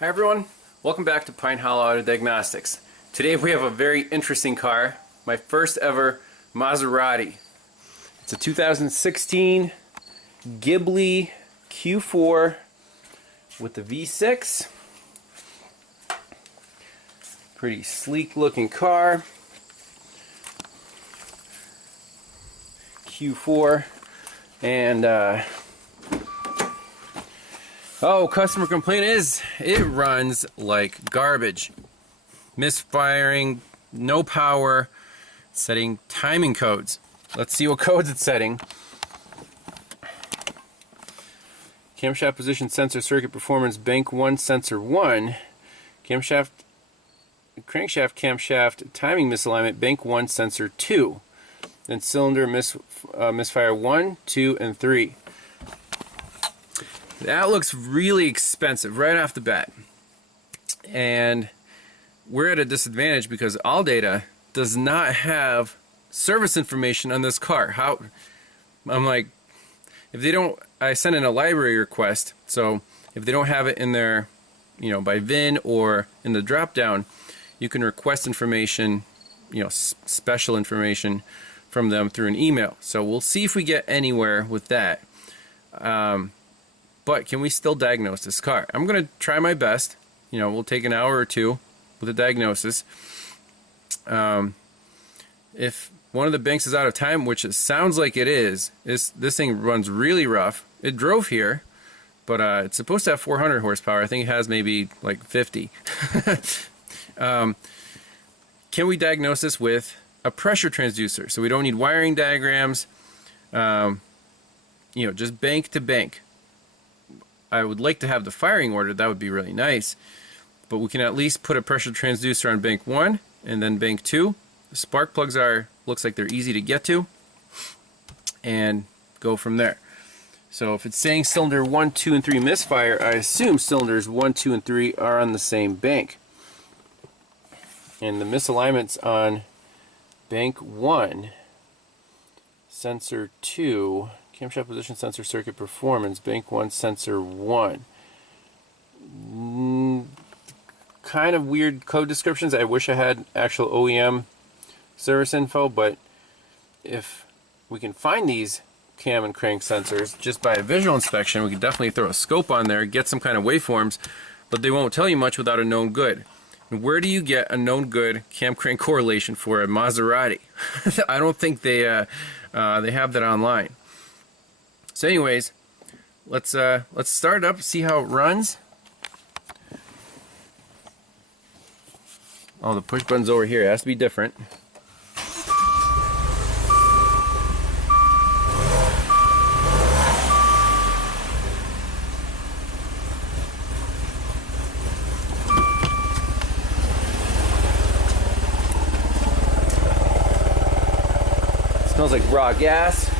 Hi everyone, welcome back to Pine Hollow Auto Diagnostics. Today we have a very interesting car, my first ever Maserati. It's a 2016 GHIBLI Q4 with the V6. Pretty sleek looking car. Q4 and oh, customer complaint is it runs like garbage. Misfiring, no power, setting timing codes. Let's see what codes it's setting. Camshaft position sensor circuit performance bank 1 sensor 1. Crankshaft camshaft timing misalignment bank 1 sensor 2. Then cylinder misfire 1, 2, and 3. That looks really expensive right off the bat. And we're at a disadvantage because ALLDATA does not have service information on this car. I'm like, if they don't, I sent in a library request, so if they don't have it in there, by VIN or in the drop down, you can request information, special information from them through an email. So we'll see if we get anywhere with that. But can we still diagnose this car? I'm going to try my best. We'll take an hour or two with a diagnosis. If one of the banks is out of time, which it sounds like it is, this thing runs really rough. It drove here, but it's supposed to have 400 horsepower. I think it has maybe like 50. Can we diagnose this with a pressure transducer? So we don't need wiring diagrams, just bank to bank. I would like to have the firing order, that would be really nice. But we can at least put a pressure transducer on bank 1 and then bank 2. The spark plugs looks like they're easy to get to. And go from there. So if it's saying cylinder 1, 2, and 3 misfire, I assume cylinders 1, 2, and 3 are on the same bank. And the misalignments on bank 1, sensor 2, camshaft position sensor circuit performance, bank 1, sensor 1. Kind of weird code descriptions. I wish I had actual OEM service info, but if we can find these cam and crank sensors just by a visual inspection, we can definitely throw a scope on there, get some kind of waveforms, but they won't tell you much without a known good. And where do you get a known good cam crank correlation for a Maserati? I don't think they have that online. So anyways, let's start it up, see how it runs. Oh, the push button's over here. It has to be different. Smells like raw gas.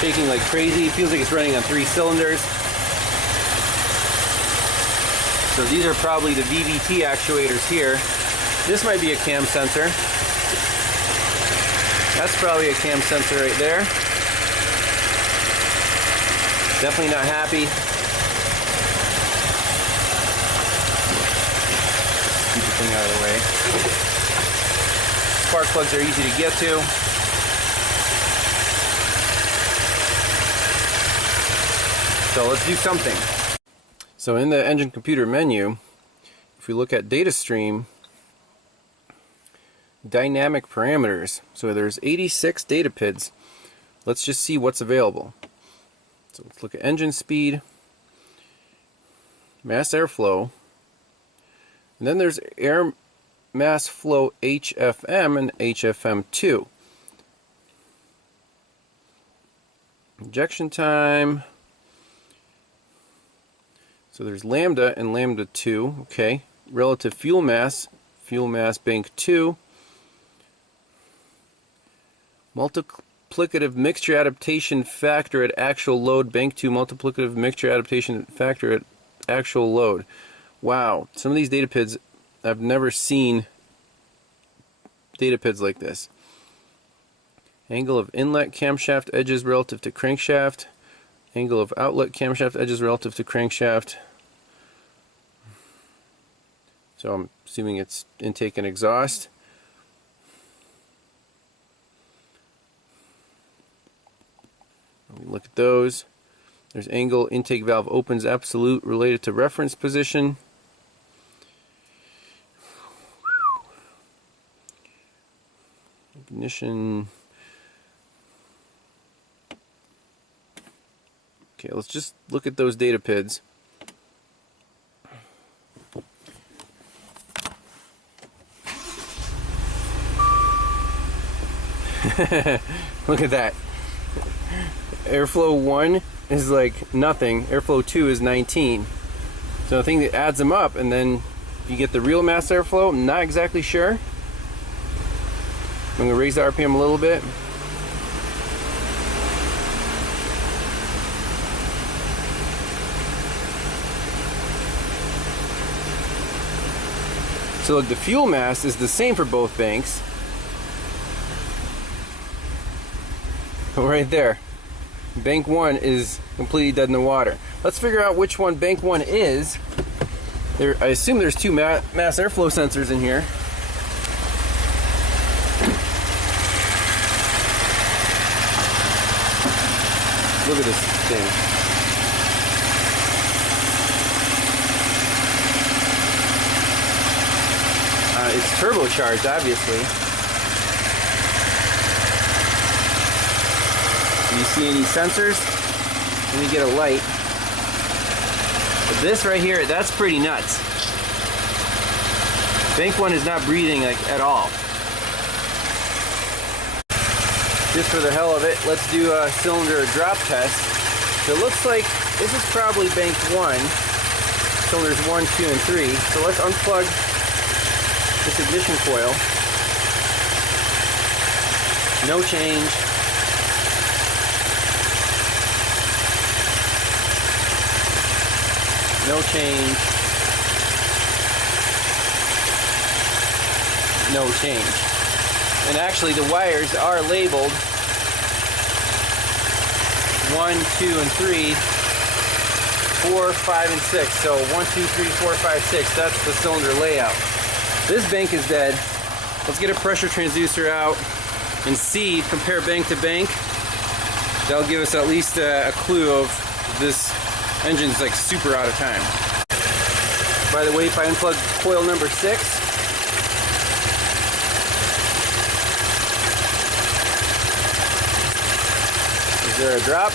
Shaking like crazy. Feels like it's running on 3 cylinders. So these are probably the VVT actuators here. This might be a cam sensor. That's probably a cam sensor right there. Definitely not happy. Keep the thing out of the way. Spark plugs are easy to get to. So let's do something. So in the engine computer menu, if we look at data stream, dynamic parameters, so there's 86 data PIDs. Let's just see what's available. So let's look at engine speed, mass airflow, and then there's air mass flow HFM and HFM2. Injection time. So there's lambda and lambda 2, okay. Relative fuel mass bank 2. Multiplicative mixture adaptation factor at actual load, bank 2, multiplicative mixture adaptation factor at actual load. Wow, some of these data PIDs, I've never seen data PIDs like this. Angle of inlet camshaft edges relative to crankshaft, Angle of outlet camshaft edges relative to crankshaft. So I'm assuming it's intake and exhaust. Look at those. There's angle, intake valve opens absolute related to reference position. Ignition. Okay, let's just look at those data PIDs. Look at that. Airflow 1 is like nothing. Airflow 2 is 19. So I think it adds them up, and then you get the real mass airflow. I'm not exactly sure. I'm going to raise the RPM a little bit. So look, the fuel mass is the same for both banks. Right there. Bank 1 is completely dead in the water. Let's figure out which one bank 1 is. I assume there's two mass airflow sensors in here. Look at this thing. It's turbocharged, obviously. Do you see any sensors? Let me get a light. But this right here, that's pretty nuts. Bank 1 is not breathing like at all. Just for the hell of it, let's do a cylinder drop test. So it looks like this is probably bank 1. Cylinders 1, 2, and 3. So let's unplug this ignition coil. No change. No change. No change. And actually the wires are labeled 1, 2, and 3, 4, 5, and 6. So 1, 2, 3, 4, 5, 6. That's the cylinder layout. This bank is dead. Let's get a pressure transducer out and see, compare bank to bank. That'll give us at least a clue of this engine's like super out of time. By the way, if I unplug coil number 6, is there a drop?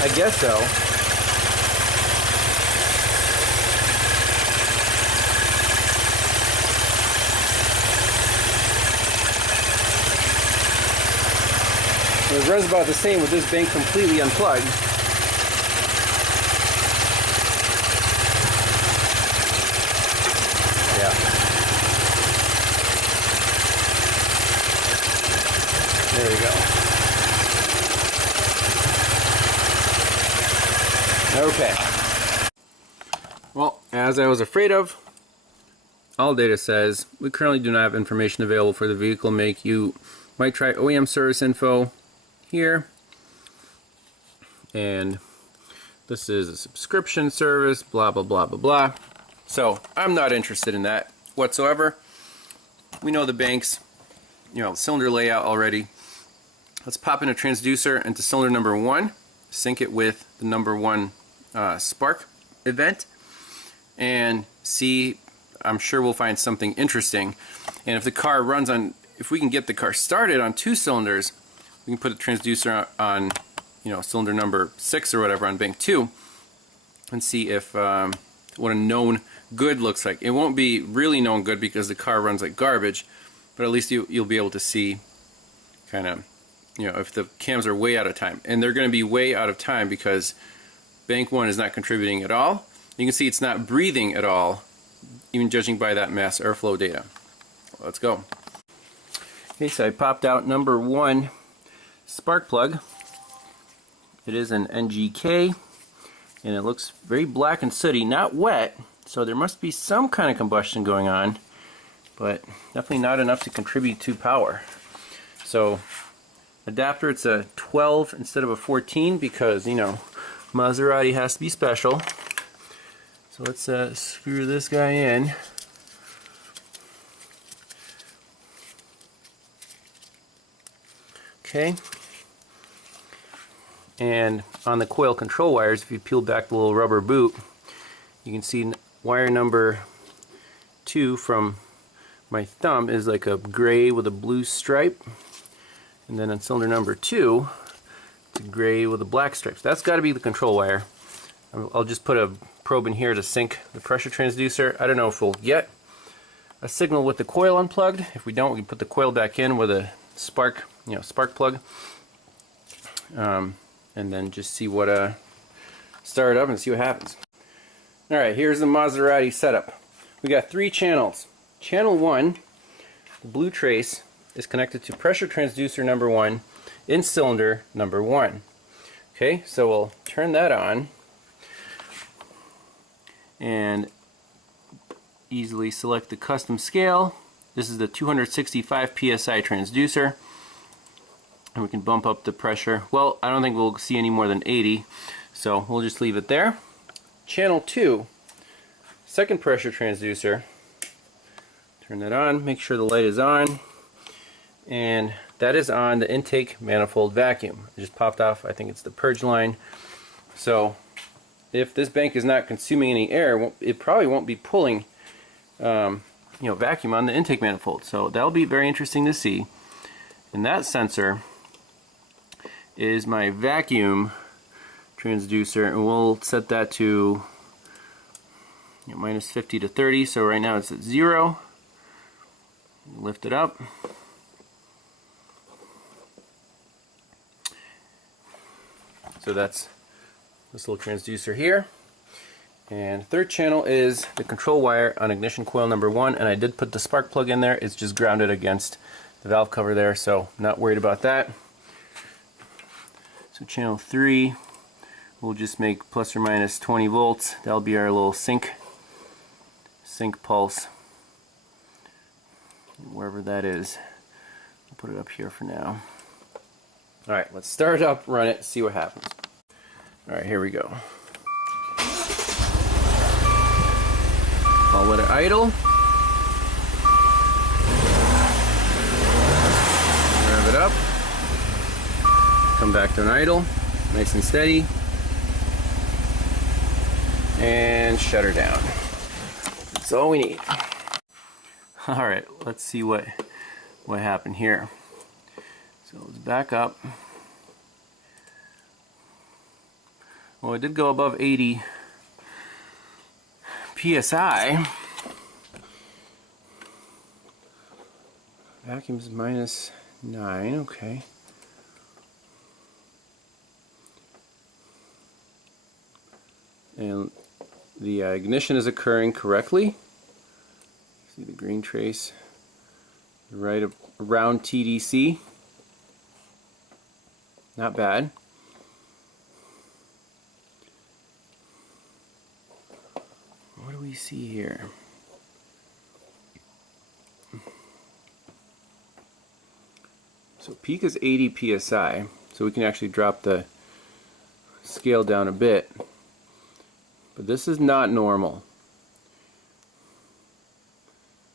I guess so. It runs about the same with this bank completely unplugged. Yeah. There we go. Okay. Well, as I was afraid of, all data says we currently do not have information available for the vehicle make. You might try OEM service info here. And this is a subscription service, blah, blah, blah, blah, blah. So I'm not interested in that whatsoever. We know the banks, cylinder layout already. Let's pop in a transducer into cylinder number 1, sync it with the number 1 spark event, and see. I'm sure we'll find something interesting. And if the car runs on, if we can get the car started on 2 cylinders, we can put a transducer on, cylinder number 6 or whatever on bank 2, and see if what a known good looks like. It won't be really known good because the car runs like garbage, but at least you'll be able to see kind of, if the cams are way out of time. And they're going to be way out of time because bank 1 is not contributing at all. You can see it's not breathing at all, even judging by that mass airflow data. Let's go. Okay, so I popped out number 1 spark plug. It is an NGK, and it looks very black and sooty, not wet, so there must be some kind of combustion going on, but definitely not enough to contribute to power. So adapter, it's a 12 instead of a 14 because, you know, Maserati has to be special. So let's screw this guy in. Okay. And on the coil control wires, if you peel back the little rubber boot, you can see wire number 2 from my thumb is like a gray with a blue stripe. And then on cylinder number 2, it's a gray with a black stripe. So that's got to be the control wire. I'll just put a probe in here to sync the pressure transducer. I don't know if we'll get a signal with the coil unplugged. If we don't, we can put the coil back in with a spark plug, and then just see what start it up and see what happens. All right, here's the Maserati setup. We got 3 channels. Channel 1, the blue trace, is connected to pressure transducer number 1 in cylinder number 1. Okay, so we'll turn that on and easily select the custom scale. This is the 265 PSI transducer, and we can bump up the pressure. Well, I don't think we'll see any more than 80, so we'll just leave it there. Channel 2, second pressure transducer. Turn that on, make sure the light is on, and that is on the intake manifold vacuum. It just popped off. I think it's the purge line. So if this bank is not consuming any air, it probably won't be pulling vacuum on the intake manifold. So that'll be very interesting to see. And that sensor is my vacuum transducer, and we'll set that to minus 50 to 30. So right now it's at 0. Lift it up. So that's this little transducer here. And third channel is the control wire on ignition coil number 1, and I did put the spark plug in there. It's just grounded against the valve cover there, so I'm not worried about that. So channel 3, we'll just make plus or minus 20 volts. That'll be our little sync pulse, wherever that is. I'll put it up here for now. Alright, let's start it up, run it, see what happens. Alright, here we go. I'll let it idle. Rev it up. Come back to an idle, nice and steady. And shut her down. That's all we need. Alright, let's see what happened here. So let's back up. Well, it did go above 80 PSI. Vacuum's minus 9, okay. And the ignition is occurring correctly. See the green trace right around TDC. Not bad. What do we see here? So peak is 80 psi, so we can actually drop the scale down a bit. But this is not normal.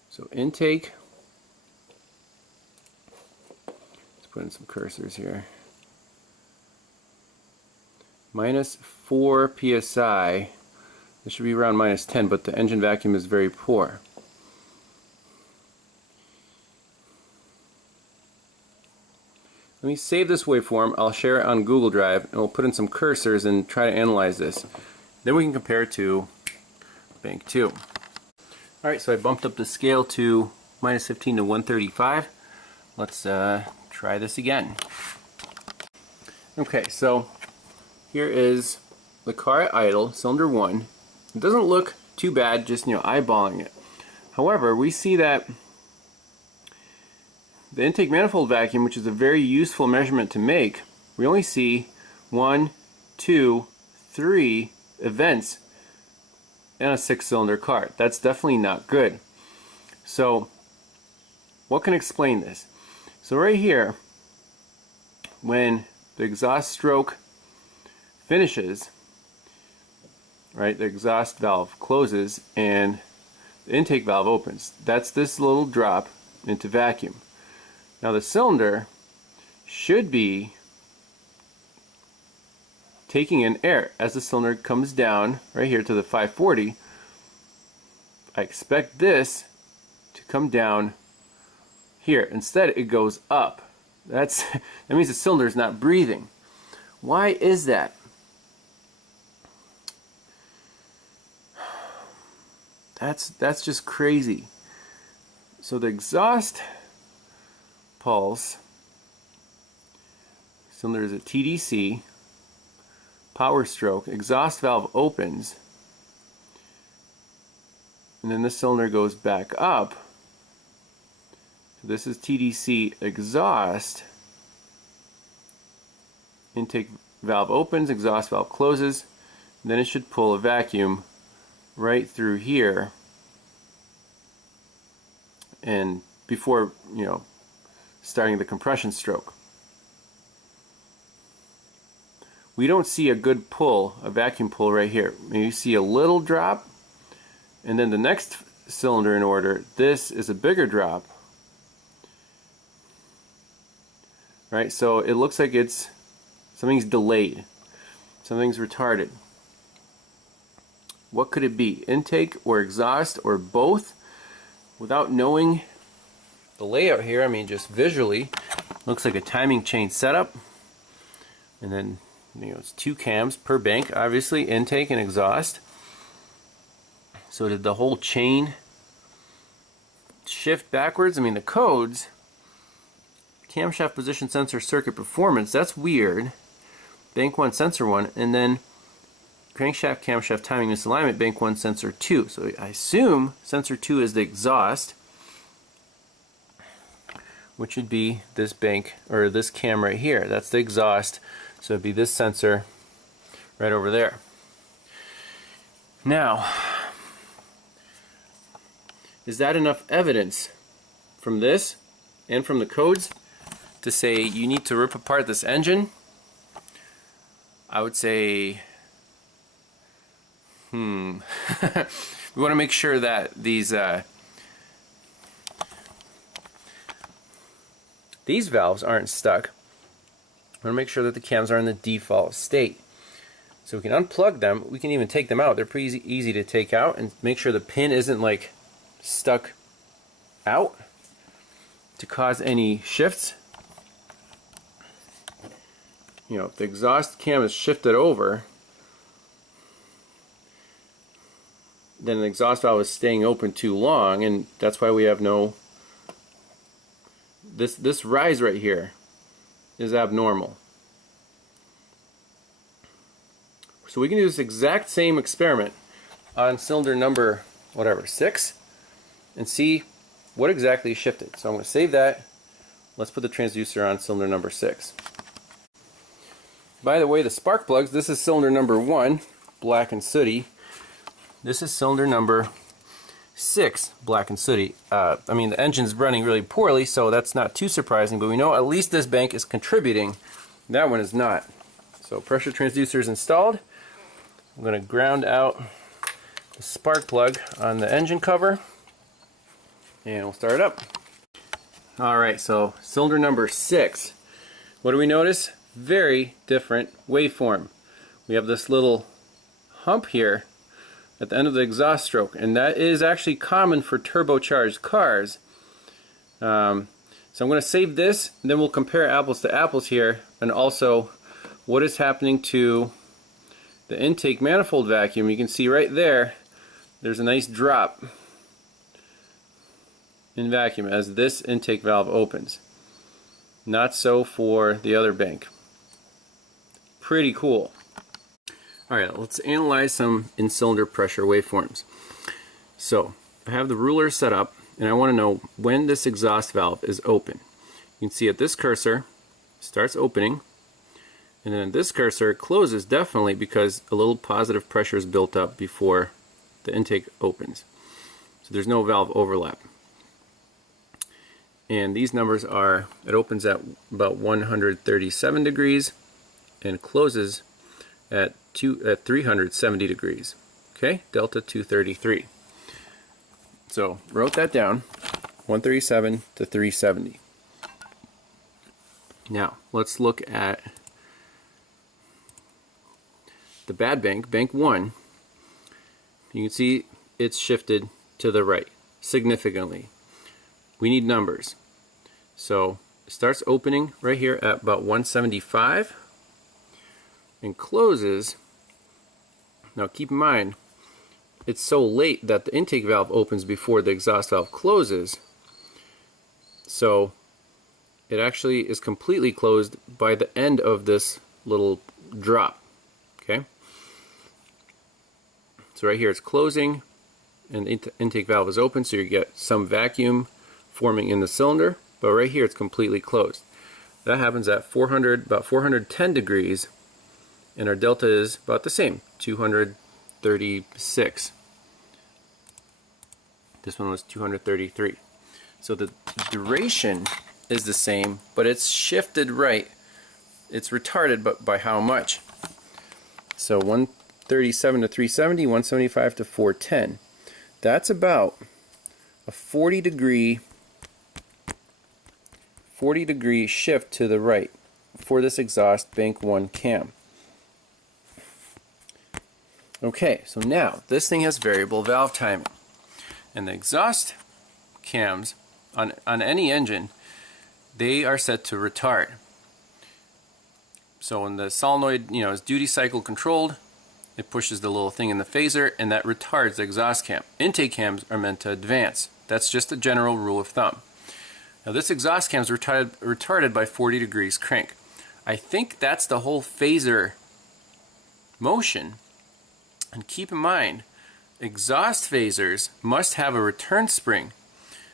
So intake, let's put in some cursors here. Minus 4 psi. This should be around minus 10, but the engine vacuum is very poor. Let me save this waveform. I'll share it on Google Drive, and we'll put in some cursors and try to analyze this. Then we can compare it to bank 2. Alright, so I bumped up the scale to minus 15 to 135. Let's try this again. Okay, so here is the car at idle, cylinder 1. It doesn't look too bad, just eyeballing it. However, we see that the intake manifold vacuum, which is a very useful measurement to make, we only see 1, 2, 3 events in a 6-cylinder car. That's definitely not good. So what can explain this? So right here, when the exhaust stroke finishes, right, the exhaust valve closes and the intake valve opens. That's this little drop into vacuum. Now the cylinder should be taking in air. As the cylinder comes down right here to the 540, I expect this to come down here. Instead it goes up. That means the cylinder is not breathing. Why is that? That's just crazy. So the exhaust pulse, cylinder is a TDC, power stroke, exhaust valve opens, and then the cylinder goes back up. So this is TDC exhaust, intake valve opens, exhaust valve closes, and then it should pull a vacuum right through here, and before, you know, starting the compression stroke. We don't see a good pull, a vacuum pull right here. You see a little drop, and then the next cylinder in order, this is a bigger drop, right? So it looks like something's delayed, something's retarded. What could it be? Intake or exhaust or both? Without knowing the layout here, I mean, just visually, looks like a timing chain setup. And then, you know, it's 2 cams per bank, obviously, intake and exhaust. So did the whole chain shift backwards? I mean, the codes, camshaft position sensor circuit performance, that's weird. Bank 1, sensor 1, and then crankshaft, camshaft timing misalignment, bank 1, sensor 2. So I assume sensor 2 is the exhaust, which would be this bank, or this cam right here. That's the exhaust, so it'd be this sensor right over there. Now, is that enough evidence from this and from the codes to say you need to rip apart this engine? I would say we want to make sure that these valves aren't stuck. We want to make sure that the cams are in the default state. So we can unplug them. We can even take them out. They're pretty easy to take out, and make sure the pin isn't like stuck out to cause any shifts. You know, if the exhaust cam is shifted over, then the exhaust valve is staying open too long, and that's why we have no, this rise right here is abnormal. So we can do this exact same experiment on cylinder number, whatever, 6, and see what exactly shifted. So I'm going to save that. Let's put the transducer on cylinder number 6. By the way, the spark plugs, this is cylinder number 1, black and sooty. This is cylinder number 6, black and sooty. I mean, the engine's running really poorly, so that's not too surprising, but we know at least this bank is contributing. That one is not. So pressure transducer is installed. I'm going to ground out the spark plug on the engine cover, and we'll start it up. Alright, so cylinder number 6. What do we notice? Very different waveform. We have this little hump here at the end of the exhaust stroke, and that is actually common for turbocharged cars. So I'm going to save this, and then we'll compare apples to apples here, and also what is happening to the intake manifold vacuum. You can see right there, there's a nice drop in vacuum as this intake valve opens. Not so for the other bank. Pretty cool. Alright, let's analyze some in-cylinder pressure waveforms. So, I have the ruler set up, and I want to know when this exhaust valve is open. You can see at this cursor, starts opening, And then this cursor closes definitely because a little positive pressure is built up before the intake opens. So there's no valve overlap. And these numbers are, it opens at about 137 degrees and closes at 370 degrees. Okay, delta 233. So wrote that down, 137 to 370. Now let's look at the bad bank, bank 1. You can see it's shifted to the right significantly. We need numbers. So it starts opening right here at about 175 and closes. Now keep in mind, it's so late that the intake valve opens before the exhaust valve closes. So it actually is completely closed by the end of this little drop. Okay? So right here it's closing and the intake valve is open, so you get some vacuum forming in the cylinder, but right here it's completely closed. That happens at about 410 degrees, and our delta is about the same, 236. This one was 233. So the duration is the same, but it's shifted right. It's retarded, but by how much? So 137 to 370, 175 to 410. That's about a 40 degree shift to the right for this exhaust bank 1 cam. Okay, so now this thing has variable valve timing, and the exhaust cams on any engine, they are set to retard. So when the solenoid, is duty cycle controlled, it pushes the little thing in the phaser, and that retards the exhaust cam. Intake cams are meant to advance. That's just a general rule of thumb. Now this exhaust cam is retarded by 40 degrees crank. I think that's the whole phaser motion. And keep in mind, exhaust phasers must have a return spring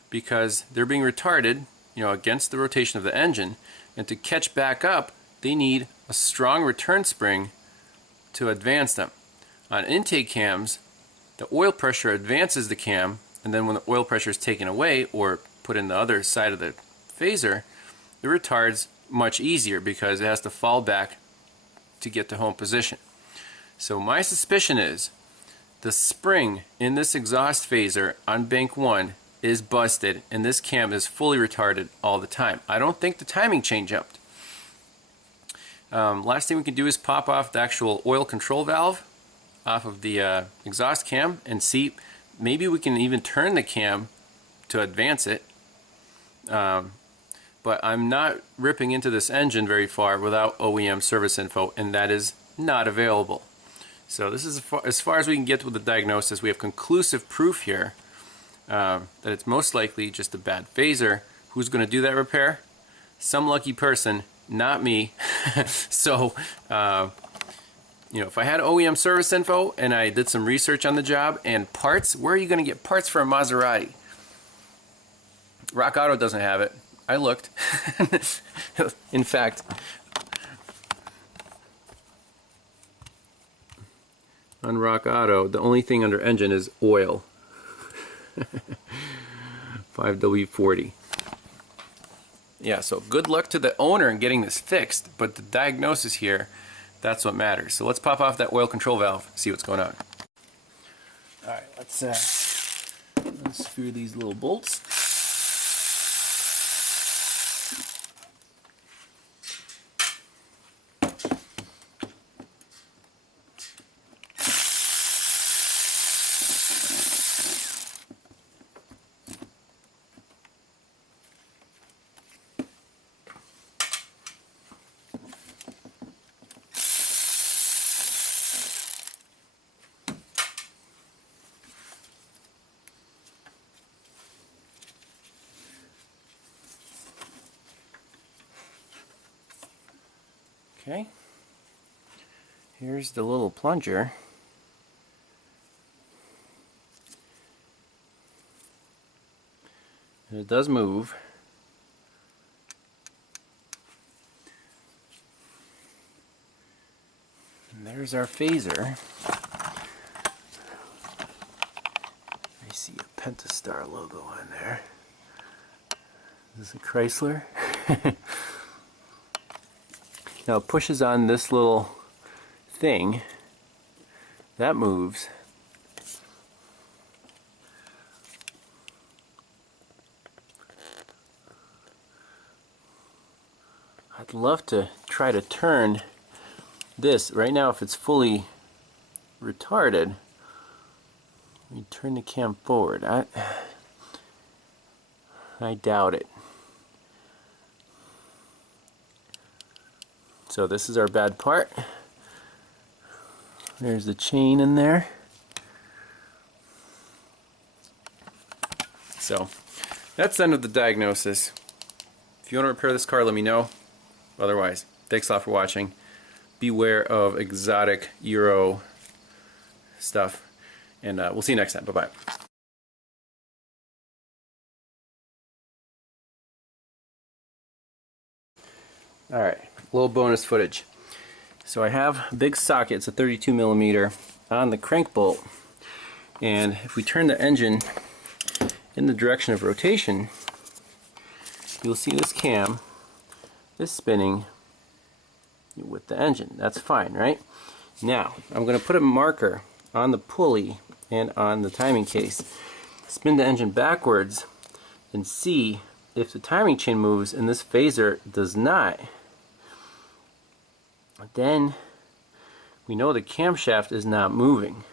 because they're being retarded, against the rotation of the engine, and to catch back up, they need a strong return spring to advance them. On intake cams, the oil pressure advances the cam, and then when the oil pressure is taken away or put in the other side of the phaser, it retards much easier because it has to fall back to get to home position. So my suspicion is the spring in this exhaust phaser on bank 1 is busted, and this cam is fully retarded all the time. I don't think the timing chain jumped. Last thing we can do is pop off the actual oil control valve off of the exhaust cam and see, maybe we can even turn the cam to advance it. But I'm not ripping into this engine very far without OEM service info, and that is not available. So this is as far as we can get with the diagnosis. We have conclusive proof here that it's most likely just a bad phaser. Who's going to do that repair? Some lucky person, not me. So, if I had OEM service info and I did some research on the job and parts, where are you going to get parts for a Maserati? Rock Auto doesn't have it. I looked. In fact, on Rock Auto, the only thing under engine is oil. 5W40. Yeah, so good luck to the owner in getting this fixed, but the diagnosis here, that's what matters. So let's pop off that oil control valve, see what's going on. Alright, let's unscrew these little bolts. Okay, here's the little plunger. And it does move. There's our phaser. I see a Pentastar logo on there. Is this a Chrysler? Now it pushes on this little thing. That moves. I'd love to try to turn this. Right now, if it's fully retarded, we turn the cam forward. I doubt it. So this is our bad part. There's the chain in there. So that's the end of the diagnosis. If you want to repair this car, let me know. Otherwise, thanks a lot for watching. Beware of exotic Euro stuff. And we'll see you next time. Bye-bye. Alright, a little bonus footage. So I have a big socket, it's a 32mm, on the crank bolt. And if we turn the engine in the direction of rotation, you'll see this cam is spinning with the engine. That's fine, right? Now, I'm going to put a marker on the pulley and on the timing case. Spin the engine backwards and see if the timing chain moves and this phaser does not. Then we know the camshaft is not moving.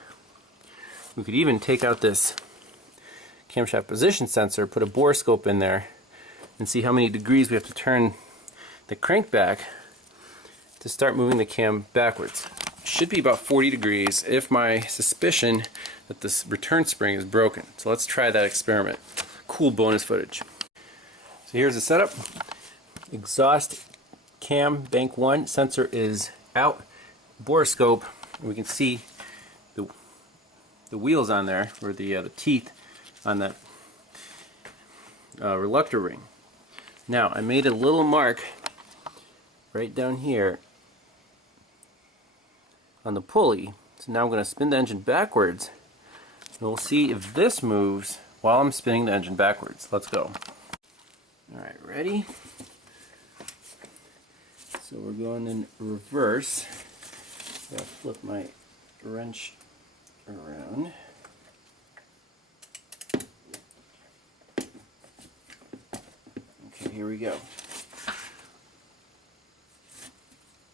We could even take out this camshaft position sensor, put a borescope in there, and see how many degrees we have to turn the crank back to start moving the cam backwards. Should be about 40 degrees if my suspicion that this return spring is broken. So let's try that experiment. Cool bonus footage. So here's the setup. Exhaust cam bank 1 sensor is out. Borescope, we can see the wheels on there, or the teeth on that reluctor ring. Now I made a little mark right down here on the pulley. So now I'm going to spin the engine backwards and we'll see if this moves while I'm spinning the engine backwards. Let's go. Alright, ready? So we're going in reverse. I'll flip my wrench around. Okay, here we go.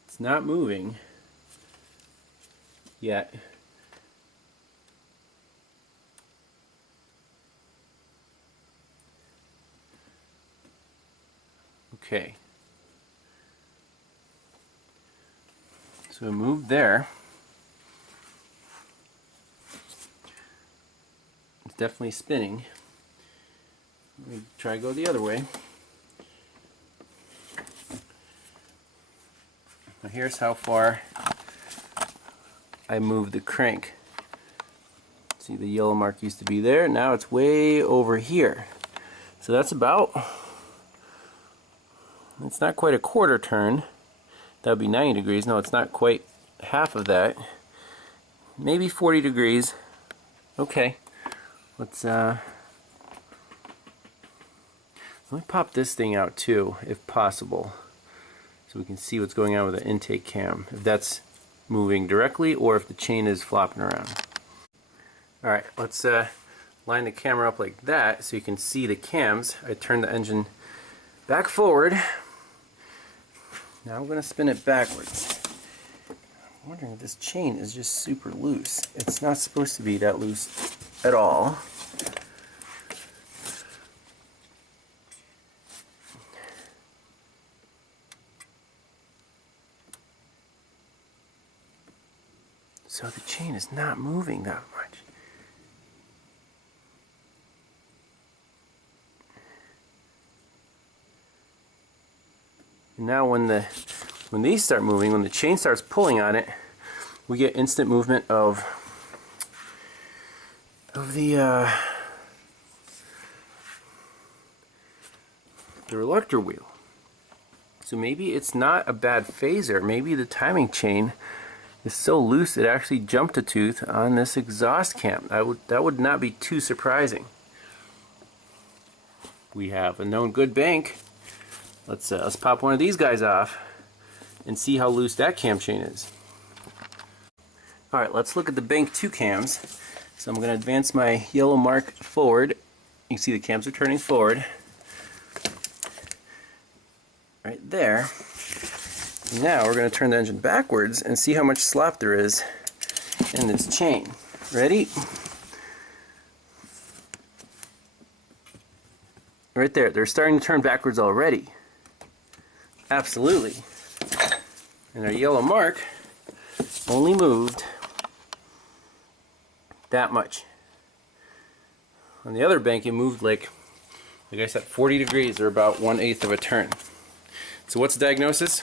It's not moving yet. Okay. So we moved there. It's definitely spinning. Let me try to go the other way. Now here's how far I moved the crank. See, the yellow mark used to be there. Now it's way over here. So that's about, it's not quite a quarter turn. That would be 90 degrees. No, it's not quite half of that. Maybe 40 degrees. Okay. Let's let me pop this thing out too, if possible, so we can see what's going on with the intake cam, if that's moving directly or if the chain is flopping around. Alright, let's line the camera up like that so you can see the cams. I turn the engine back forward. Now I'm going to spin it backwards. I'm wondering if this chain is just super loose. It's not supposed to be that loose at all. So the chain is not moving that much. And now when these start moving, when the chain starts pulling on it, we get instant movement of the reluctor wheel. So maybe it's not a bad phaser. Maybe the timing chain is so loose it actually jumped a tooth on this exhaust cam. That would not be too surprising. We have a known good bank. Let's pop one of these guys off and see how loose that cam chain is. Alright, let's look at the bank 2 cams. So I'm going to advance my yellow mark forward. You can see the cams are turning forward. Right there. Now we're going to turn the engine backwards and see how much slop there is in this chain. Ready? Right there, they're starting to turn backwards already. Absolutely. And our yellow mark only moved that much. On the other bank it moved like I said, 40 degrees, or about 1/8 of a turn. So what's the diagnosis?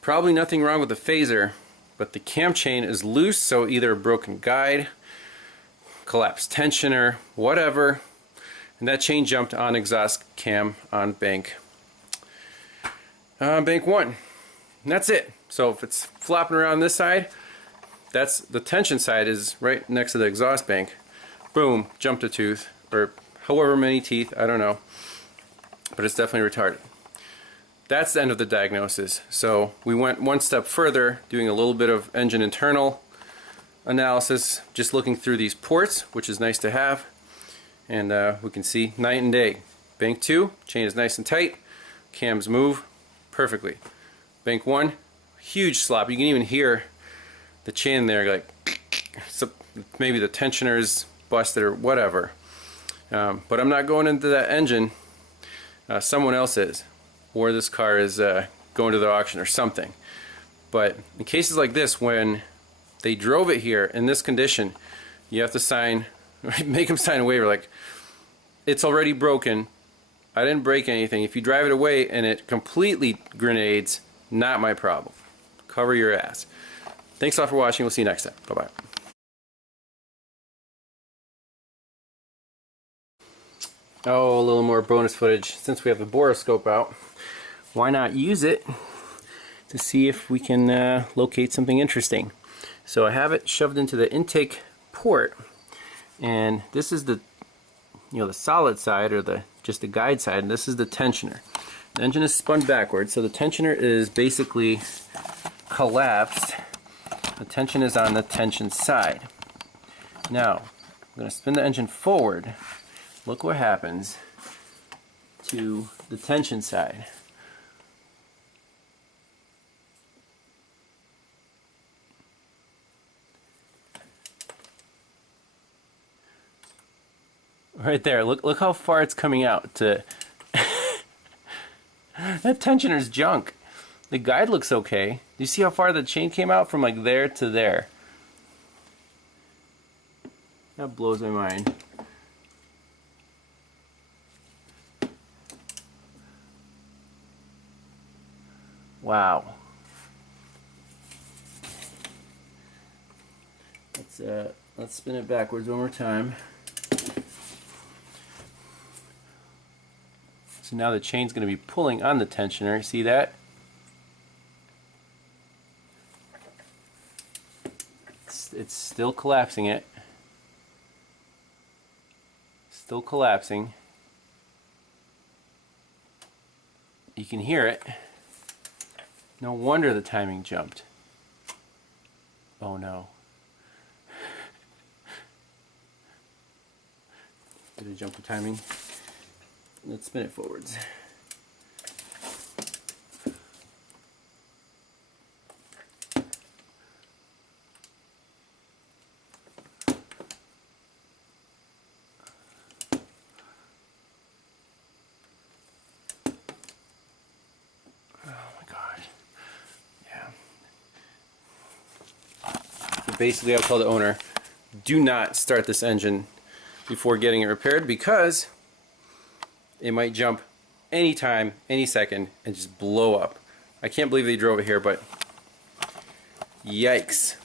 Probably nothing wrong with the phaser, but the cam chain is loose, so either a broken guide, collapsed tensioner, whatever, and that chain jumped on exhaust cam on bank 1. And that's it. So if it's flopping around this side, that's the tension side is right next to the exhaust bank. Boom, jumped a tooth, or however many teeth, I don't know, but it's definitely retarded. That's the end of the diagnosis. So we went one step further, doing a little bit of engine internal analysis, just looking through these ports, which is nice to have, and we can see night and day. Bank 2, chain is nice and tight, cams move perfectly. Bank 1, huge slop. You can even hear the chain there, like, so maybe the tensioner's busted or whatever. But I'm not going into that engine. Someone else is, or this car is going to the auction or something. But in cases like this, when they drove it here in this condition, you have to sign, make them sign a waiver like, it's already broken, I didn't break anything. If you drive it away and it completely grenades, not my problem. Cover your ass. Thanks a lot for watching. We'll see you next time. Bye-bye. Oh, a little more bonus footage. Since we have the BORESCOPE out, why not use it to see if we can locate something interesting. So I have it shoved into the intake port, and this is the the solid side, or just the guide side, and this is the tensioner. The engine is spun backwards, so the tensioner is basically collapsed. The tension is on the tension side. Now, I'm going to spin the engine forward. Look what happens to the tension side. Right there, look how far it's coming out. That tensioner's junk. The guide looks okay. Do you see how far the chain came out from like there to there? That blows my mind. Wow. Let's spin it backwards one more time. So now the chain's going to be pulling on the tensioner. See that? It's still collapsing it. Still collapsing. You can hear it. No wonder the timing jumped. Oh no. Did it jump the timing? Let's spin it forwards. Oh my God. Yeah. So basically, I'll tell the owner, do not start this engine before getting it repaired, because it might jump anytime, any second, and just blow up. I can't believe they drove it here, but yikes.